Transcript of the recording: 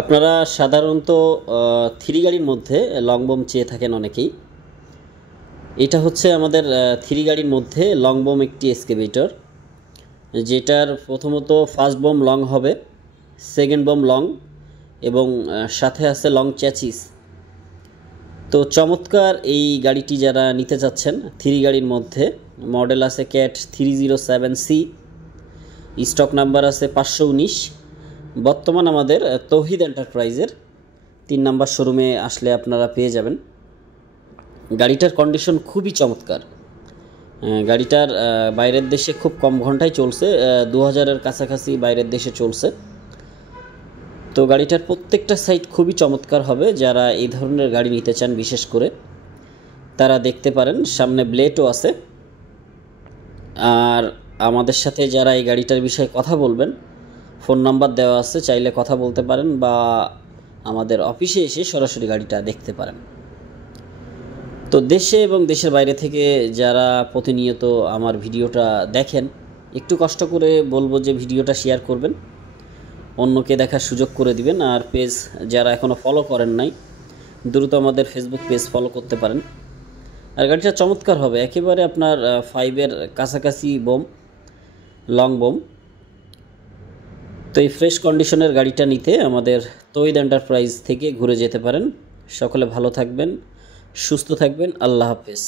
আপনারা সাধারণত থ্রি গাড়ির মধ্যে লং বোম চেয়ে থাকেন অনেকেই। এটা হচ্ছে আমাদের থ্রি গাড়ির মধ্যে লং বোম একটি এক্সকেভেটর, যেটার প্রথমত ফার্স্ট বোম লং হবে, সেকেন্ড বোম লং এবং সাথে আছে লং চ্যাচিস। তো চমৎকার এই গাড়িটি যারা নিতে চাচ্ছেন থ্রি গাড়ির মধ্যে, মডেল আছে ক্যাট 307C, স্টক নাম্বার আছে 519। বর্তমান আমাদের তৌহিদ এন্টারপ্রাইজের 3 নাম্বার শোরুমে আসলে আপনারা পেয়ে যাবেন। গাড়িটার কন্ডিশন খুবই চমৎকার। গাড়িটার বাইরের দেশে খুব কম ঘন্টায় চলছে, 2000-এর কাছাকাছি বাইরের দেশে চলছে। তো গাড়িটার প্রত্যেকটা সাইড খুবই চমৎকার হবে। যারা এই ধরনের গাড়ি নিতে চান বিশেষ করে তারা দেখতে পারেন। সামনে ব্লেডও আছে। আর আমাদের সাথে যারা এই গাড়িটার বিষয়ে কথা বলবেন, ফোন নাম্বার দেওয়া আছে, চাইলে কথা বলতে পারেন বা আমাদের অফিসে এসে সরাসরি গাড়িটা দেখতে পারেন। তো দেশে এবং দেশের বাইরে থেকে যারা প্রতিনিয়ত আমার ভিডিওটা দেখেন, একটু কষ্ট করে বলবো যে ভিডিওটা শেয়ার করবেন, অন্যকে দেখার সুযোগ করে দিবেন। আর পেজ যারা এখনও ফলো করেন নাই, দ্রুত আমাদের ফেসবুক পেজ ফলো করতে পারেন। আর গাড়িটা চমৎকার হবে, একেবারে আপনার 5-এর কাছাকাছি বোম, লং বোম। তো এই ফ্রেশ কন্ডিশনের গাড়িটা নিতে আমাদের তৌহিদ এন্টারপ্রাইজ থেকে ঘুরে যেতে পারেন। সকলে ভালো থাকবেন, সুস্থ থাকবেন। আল্লাহ হাফেজ।